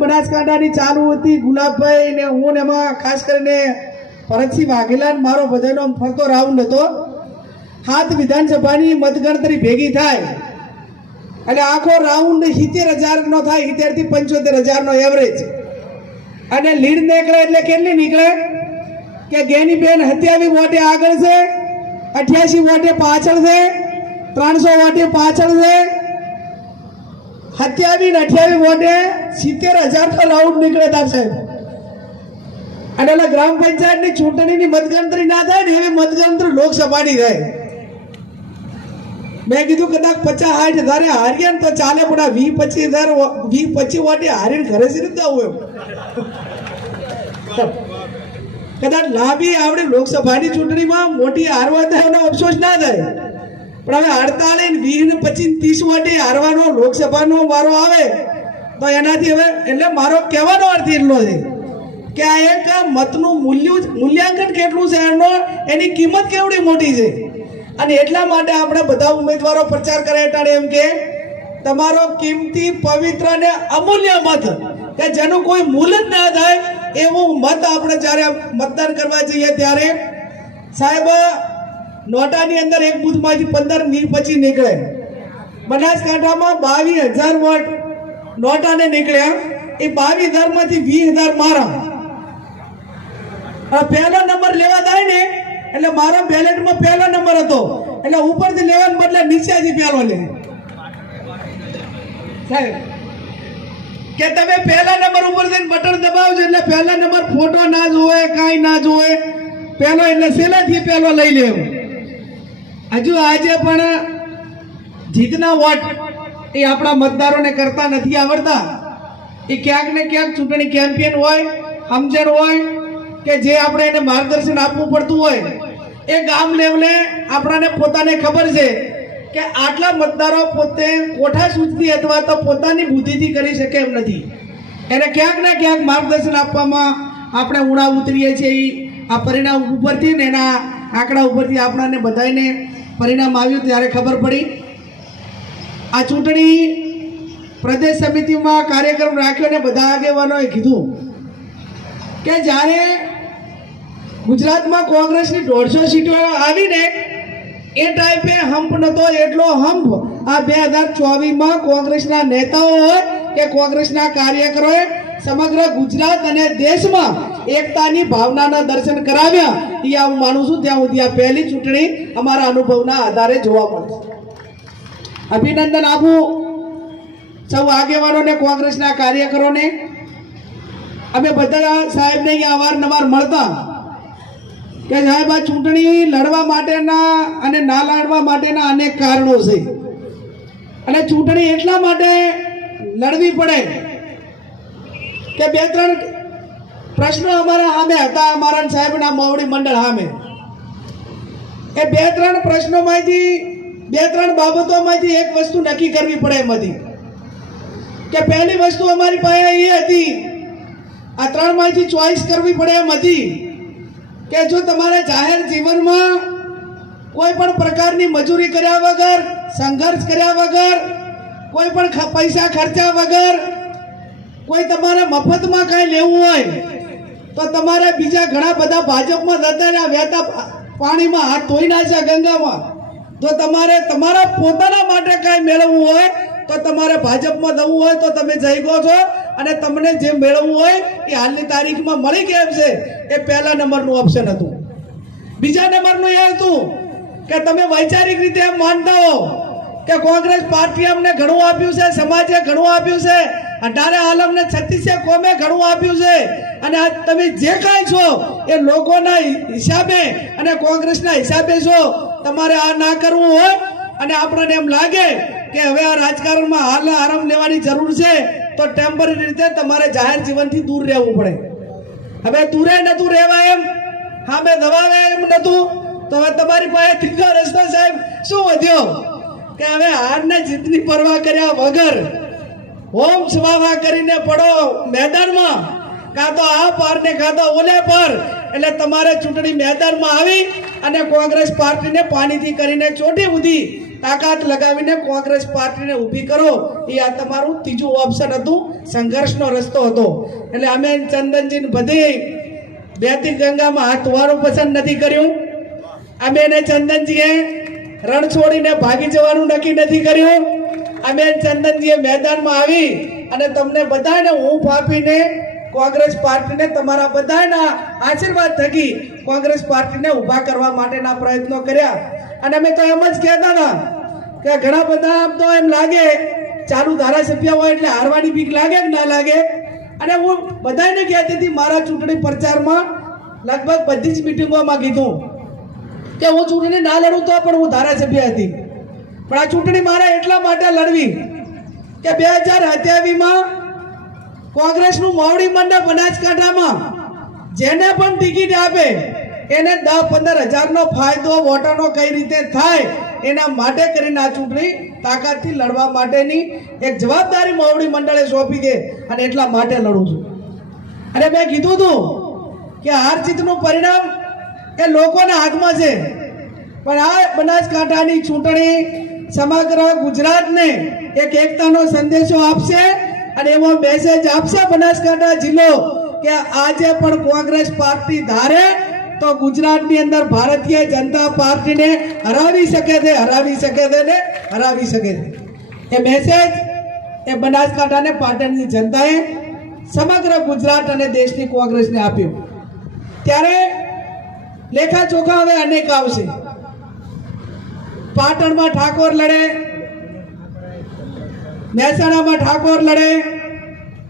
બનાસકાંઠાની ચાલુ હતી ગુલાબભાઈ ને હું ને એમાં ખાસ કરીને ભરતસિંહ વાઘેલા મારો બધાનો ફરતો રાઉન્ડ હતો. 7 વિધાનસભાની મતગણતરી ભેગી થાય અને આખો રાઉન્ડ 70,000 નો થાય, 70,000 થી 75,000 નો એવરેજ. અને લીડ નીકળે એટલે કેટલી નીકળે કે ગેનીબેન 27 વોટે આગળ છે, 88 વોટે પાછળ છે, 300 વોટે પાછળ છે, 27 ને 28 વોટે 70,000 તો રાઉન્ડ નીકળે તા સાહેબ. અને એટલે ગ્રામ પંચાયતની ચૂંટણીની મતગણતરી ના થાય ને એવી મતગણતરી લોકસભાની થાય. મેં કીધું કદાચ 50-60,000 હારીએ ને તો ચાલે, પણ આ 20-25 વોટે હારીને ઘરે સી રીતે આવું એમ કદાચ લાંબી આપણે લોકસભાની ચૂંટણીમાં મોટી હારવા થાય એનો અફસોસ ના થાય, પણ હવે 48, 20, 25, 30 વોટે હારવાનો લોકસભાનો વારો આવે તો એનાથી હવે એટલે મારો કહેવાનો અર્થ એટલો છે કે આ એક મતનું મૂલ્યાંકન કેટલું છે, એની કિંમત કેવડી મોટી છે. અને એટલા માટે આપણે બધા ઉમેદવારો પ્રચાર કરે એટલે એમ કે તમારો કિંમતી, પવિત્ર અને અમૂલ્ય મત કે જેનું કોઈ મૂલ્ય જ ના થાય એવું મત આપણે જ્યારે મતદાન કરવા જઈએ ત્યારે સાહેબ નોટાની અંદર એક બૂથમાંથી 15 મિનિટ પછી નીકળે. બનાસકાંઠામાં 22,000 વોટ નોટાને નીકળ્યા. એ 22,000 માંથી 20,000 મારા. પહેલો નંબર લેવા થાય ને એટલે મારા બેલેટમાં પહેલો નંબર હતો, એટલે ઉપરથી લેવાને બદલે નીચેથી પહેલો લે સાહેબ કે તમે પહેલા નંબર ઉપર જઈને બટન દબાવજો એટલે પહેલા નંબર ફોટો ના જોવે, કાંઈ ના જોવે, પહેલો એટલે સેલાથી પહેલો લઈ લેવું. હજુ આજે પણ જીતના વોટ એ આપણા મતદારોને કરતા નથી આવડતા. એ ક્યાંક ને ક્યાંક ચૂંટણી કેમ્પેન હોય, સમજણ હોય કે જે આપણે એને માર્ગદર્શન આપવું પડતું હોય, એ ગામ લેવલે આપણાને પોતાને ખબર છે કે આટલા મતદારો પોતે કોઠા સૂચથી અથવા તો પોતાની બુદ્ધિથી કરી શકે એમ નથી. એને ક્યાંક ને ક્યાંક માર્ગદર્શન આપવામાં આપણે ઉણા ઉતરીએ છીએ. આ પરિણામ ઉપરથી ને એના આંકડા ઉપરથી આપણાને બધાને પરિણામ આવ્યું ત્યારે ખબર પડી. આ ચૂંટણી પ્રદેશ સમિતિમાં કાર્યક્રમ રાખ્યો ને બધા આગેવાનોએ કીધું કે જ્યારે ગુજરાતમાં કોંગ્રેસની 150 સીટો આવીને એ ટાઈપે હંપ નતો એટલો હંપ આ 2024માં કોંગ્રેસના નેતાઓ હોય કે કોંગ્રેસના કાર્યકરોએ સમગ્ર ગુજરાત અને દેશમાં એકતાની ભાવનાના દર્શન કરાવ્યા. એ હું માનું છું ત્યાં સુધી આ પહેલી ચૂંટણી અમારા અનુભવના આધારે જોવા મળશે. અભિનંદન આપું સૌ આગેવાનોને, કોંગ્રેસના કાર્યકરોને. અમે બધા સાહેબને અહીંયા અવારનવાર મળતા કે સાહેબ આ ચૂંટણી લડવા માટેના અને ના લડવા માટેના અનેક કારણો છે, અને ચૂંટણી એટલા માટે લડવી પડે કે 2-3 પ્રશ્નો અમારા સામે હતા, અમારા સાહેબના મોવડી મંડળ સામે. એ 2-3 પ્રશ્નોમાંથી 2-3 બાબતોમાંથી એક વસ્તુ નક્કી કરવી પડે એમ હતી કે પહેલી વસ્તુ અમારી પાસે એ હતી, આ 3માંથી ચોઈસ કરવી પડે એમ હતી કે જો તમારે જાહેર જીવનમાં કોઈ પણ પ્રકારની મજૂરી કર્યા વગર, સંઘર્ષ કર્યા વગર, કોઈ પણ પૈસા ખર્ચા વગર કોઈ તમારે મફતમાં કાંઈ લેવું હોય તો તમારે બીજા ઘણા બધા ભાજપમાં જતા વહેતા પાણીમાં હાથ ધોઈ નાખ્યા ગંગામાં. જો તમારે તમારા પોતાના માટે કાંઈ મેળવવું હોય તો તમારે ભાજપમાં જવું હોય તો તમે જઈ ગયો છો, અને તમને જે મેળવવું હોય એ હાલની તારીખમાં મળી કેમ છે એ પહેલા નંબરનું ઓપ્શન હતું. બીજા નંબરનું એ હતું કે તમે વૈચારિક રીતે એમ માનતા હો કે કોંગ્રેસ પાર્ટી અમને ઘણું આપ્યું છે, સમાજે ઘણું આપ્યું છે, 18 આલમને 36 કોમે ઘણું આપ્યું છે, અને આ તમે જે કાંઈ છો એ લોકોના હિસાબે અને કોંગ્રેસના હિસાબે છો. તમારે આ ના કરવું હોય અને આપણને એમ લાગે કે હવે આ રાજકારણમાં હાલ આરામ લેવાની જરૂર છે તો ટેમ્પરરી રીતે તમારે જાહેર જીવનથી દૂર રહેવું પડે. હવે દૂરે નતું રહેવા એમ, હા મેં દબાવે એમ નતું, તો હવે તમારી પાસે ત્રીજો રસ્તો સાહેબ શું વધ્યો કે હવે હારને જીતની પરવા કર્યા વગર હોમ સ્વાહા કરીને પડો મેદાનમાં, કાં તો આ પાર ને કાં તો ઓલે પાર. એટલે તમારે ચૂંટણી મેદાનમાં આવી અને કોંગ્રેસ પાર્ટીને પાણીથી કરીને ચોટી સુધી તાકાત લગાવીને કોંગ્રેસ પાર્ટીને ઊભી કરો. એ આ તમારું ત્રીજું ઓપ્શન હતું. સંઘર્ષનો રસ્તો હતો. એટલે અમે ચંદનજીને બધી બેતી ગંગામાં હાથ ધોવાનું પસંદ નથી કર્યું. અમે એને ચંદનજીએ રણ છોડીને ભાગી જવાનું નક્કી નથી કર્યું. અમે ચંદનજીએ મેદાનમાં આવી અને તમને બધાને હૂંફ આપીને કોંગ્રેસ પાર્ટીને તમારા બધાના આશીર્વાદ થકી કોંગ્રેસ પાર્ટીને ઊભા કરવા માટેના પ્રયત્નો કર્યા. અને અમે તો એમ જ કહેતા હતા કે ઘણા બધા આમ તો એમ લાગે ચાલુ ધારાસભ્ય હોય એટલે હારવાની બીક લાગે કે ના લાગે. અને હું બધાને કહેતી હતી મારા ચૂંટણી પ્રચારમાં લગભગ બધી જ મિટિંગોમાં કીધું કે હું ચૂંટણી ના લડું તો પણ હું ધારાસભ્ય હતી. પણ આ ચૂંટણી મારે એટલા માટે લડવી કે 2027માં કોંગ્રેસનું મોવડી મંડળ બનાસકાંઠામાં જેને પણ ટિકિટ આપે એને 10-15 હજારનો ફાયદો વોટરનો કઈ રીતે થાય એના માટે કરીને આ ચૂંટણી તાકાતથી લડવા માટેની એક જવાબદારી મોવડી મંડળે સોંપી છે અને એટલા માટે લડું છું. અને મેં કીધું હતું કે હાર જીતનું પરિણામ એ લોકોના હાથમાં છે, પણ આ બનાસકાંઠાની ચૂંટણી સમગ્ર ગુજરાતને એક એકતાનો સંદેશો આપશે અને એવો મેસેજ આપશે બનાસકાંઠા જિલ્લો કે આજે પણ કોંગ્રેસ પાર્ટી ધારે તો ગુજરાતની અંદર ભારતીય જનતા પાર્ટીને હરાવી શકે છે એ મેસેજ એ બનાસકાંઠાને પાટણની જનતાએ સમગ્ર ગુજરાત અને દેશની કોંગ્રેસને આપ્યો. ત્યારે લેખા ચોખા હવે અનેક આવશે. પાટણમાં ઠાકોર લડે, મહેસાણામાં ઠાકોર લડે,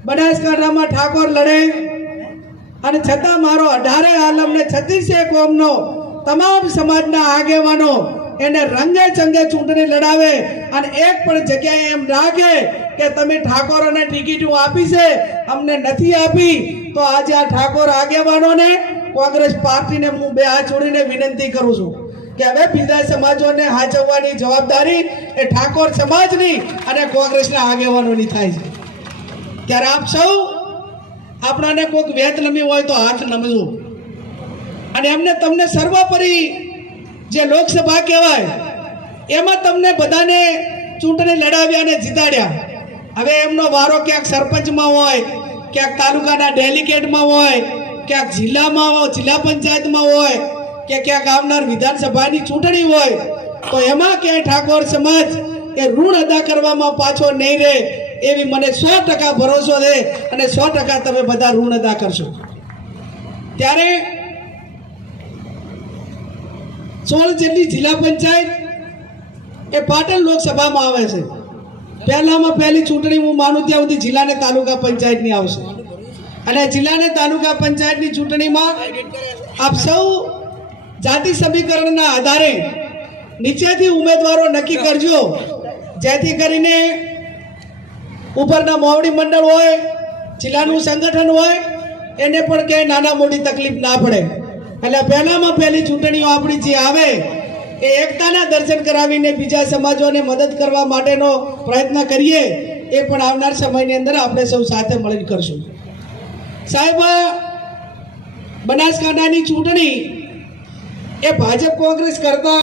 બનાસકાંઠામાં ઠાકોર લડે, અને છતાં મારો 18 આલમને 36 કોમનો તમામ સમાજના આગેવાનો એને રંગે ચંગે ચૂંટણી લડાવે અને એક પણ જગ્યાએ એમ રાખે કે તમે ઠાકોરોને ટિકિટો આપી છે અમને નથી આપી, તો આજે આ ઠાકોર આગેવાનોને કોંગ્રેસ પાર્ટીને હું બે હાથ જોડીને વિનંતી કરું છું કે હવે બીજા સમાજોને હાચવવાની જવાબદારી એ ઠાકોર સમાજની અને કોંગ્રેસના આગેવાનોની થાય છે. ત્યારે આપ સૌ આપણાને કોઈક વેત નમી હોય તો હાથ નમજો અને એમને તમને સર્વોપરી જે લોકસભા કહેવાય એમાં તમને બધાને ચૂંટણી લડાવ્યા અને જીતાડ્યા. હવે એમનો વારો ક્યાંક સરપંચમાં હોય, ક્યાંક તાલુકાના ડેલિગેટમાં હોય, ક્યાંક જિલ્લામાં હોય, જિલ્લા પંચાયતમાં હોય કે ક્યાંક આવનાર વિધાનસભાની ચૂંટણી હોય, તો એમાં ક્યાંય ઠાકોર સમાજ એ ઋણ અદા કરવામાં પાછો નહીં રહે એવી મને 100% ભરોસો છે અને 100% તમે બધા ઋણ અદા કરશો. ત્યારે 16 જેટલી જિલ્લા પંચાયત એ પાટણ લોકસભામાં આવે છે. પહેલામાં પહેલી ચૂંટણી હું માનું ત્યાં સુધી જિલ્લા અને તાલુકા પંચાયતની આવશે અને જિલ્લા અને તાલુકા પંચાયતની ચૂંટણીમાં આપ સૌ જાતિ સમીકરણના આધારે નીચેથી ઉમેદવારો નક્કી કરજો, જેથી કરીને ઉપરના મોવડી મંડળ હોય, જિલ્લાનું સંગઠન હોય એને પણ ક્યાંય નાના મોટી તકલીફ ના પડે. એટલે પહેલામાં પહેલી ચૂંટણીઓ આપણી જે આવે એ એકતાના દર્શન કરાવીને બીજા સમાજોને મદદ કરવા માટેનો પ્રયત્ન કરીએ એ પણ આવનાર સમયની અંદર આપણે સૌ સાથે મળીને કરશું. સાહેબ, બનાસકાંઠાની ચૂંટણી એ ભાજપ કોંગ્રેસ કરતા